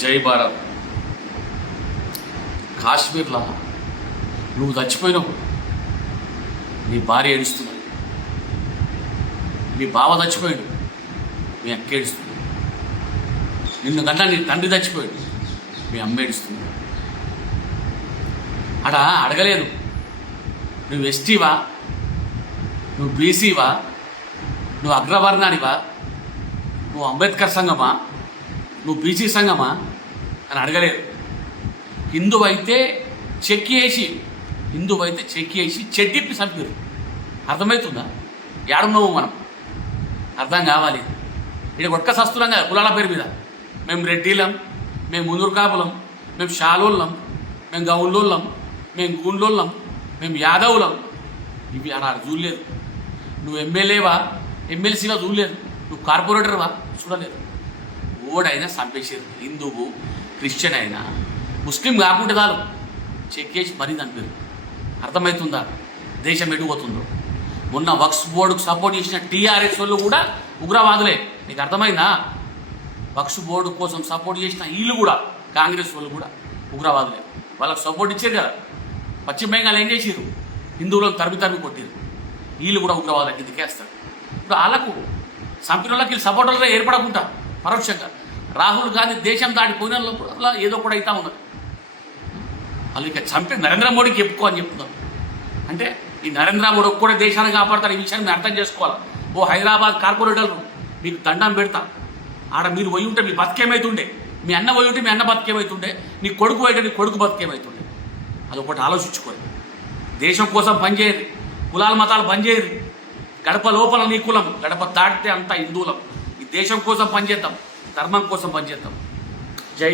జై భారత్. కాశ్మీర్లో నువ్వు చచ్చిపోయినావు, నీ భార్య ఏడుస్తున్నా, నీ బావ చచ్చిపోయాడు, మీ అక్క ఏడుస్తుంది, నిన్ను కన్నా నీ తండ్రి చచ్చిపోయాడు, మీ అమ్మ ఏడుస్తుంది. అడ అడగలేదు నువ్వు ఎస్టీవా, నువ్వు బీసీవా, నువ్వు అగ్రవర్ణానివా, నువ్వు అంబేద్కర్ సంఘమా, నువ్వు బీసీ సంఘమా అని అడగలేదు. హిందువు అయితే చెక్కి వేసి చెడ్డిప్పి చంపారు. అర్థమవుతుందా? ఏడున్నావు మనం, అర్థం కావాలి. ఇక్కడ ఒక్క సస్తున్నాం కదా కులాల పేరు మీద. మేము రెడ్డిలం, మేము మునూరు కాపులం, మేము షాలోళ్ళం, మేము గౌన్లోళ్ళం, మేము గూండ్లోళ్ళం, మేము యాదవులం. ఇవి అలా చూడలేదు. నువ్వు ఎమ్మెల్యేవా, ఎమ్మెల్సీవా చూడలేదు, నువ్వు కార్పొరేటర్వా చూడలేదు. ఓడైనా చంపేసారు. హిందువు, క్రిస్టియన్ అయినా, ముస్లిం కాకుంటే చాలు చెక్కేసి మరీ చంపారు. అర్థమవుతుందా దేశం ఎటుపోతుందో? మొన్న వక్ఫ్ బోర్డుకు సపోర్ట్ చేసిన టీఆర్ఎస్ వాళ్ళు కూడా ఉగ్రవాదులే. నీకు అర్థమైందా? వక్ఫ్ బోర్డు కోసం సపోర్ట్ చేసిన వీళ్ళు కూడా, కాంగ్రెస్ వాళ్ళు కూడా ఉగ్రవాదులే. వాళ్ళకు సపోర్ట్ ఇచ్చారు కదా. పశ్చిమ బెంగాల్ ఏం చేసారు? హిందువులను తరిమి కొట్టారు. వీళ్ళు కూడా ఉగ్రవాదులకు కిందకేస్తారు. ఇప్పుడు వాళ్ళకు చంపిన వాళ్ళకి వీళ్ళు సపోర్టర్లుగా ఏర్పడకుండా పరోక్షంగా రాహుల్ గాంధీ దేశం దాటిపోయిన లోపల ఏదో కూడా అవుతా ఉన్నది. వాళ్ళు ఇక చంపి నరేంద్ర మోడీకి చెప్పుకో అని చెప్తున్నారు. అంటే ఈ నరేంద్ర మోడీ ఒక్కడే దేశాన్ని కాపాడతారు. ఈ విషయాన్ని మీరు అర్థం చేసుకోవాలి. ఓ హైదరాబాద్ కార్పొరేటర్లు మీకు దండం పెడతా. ఆడ మీరు పోయి ఉంటే మీ బతికేమవుతుండే, మీ అన్న పోయి ఉంటే మీ అన్న బతికేమవుతుండే, నీ కొడుకు పోయితే నీ కొడుకు బతికేమవుతుండే. అదొకటి ఆలోచించుకోరు. దేశం కోసం పనిచేయరు, కులాల మతాలు పనిచేయరు. గడప లోపల నీ కులం, గడప దాటితే అంతా హిందువులం. ఈ దేశం కోసం పనిచేద్దాం, ధర్మం కోసం పనిచేద్దాం. జై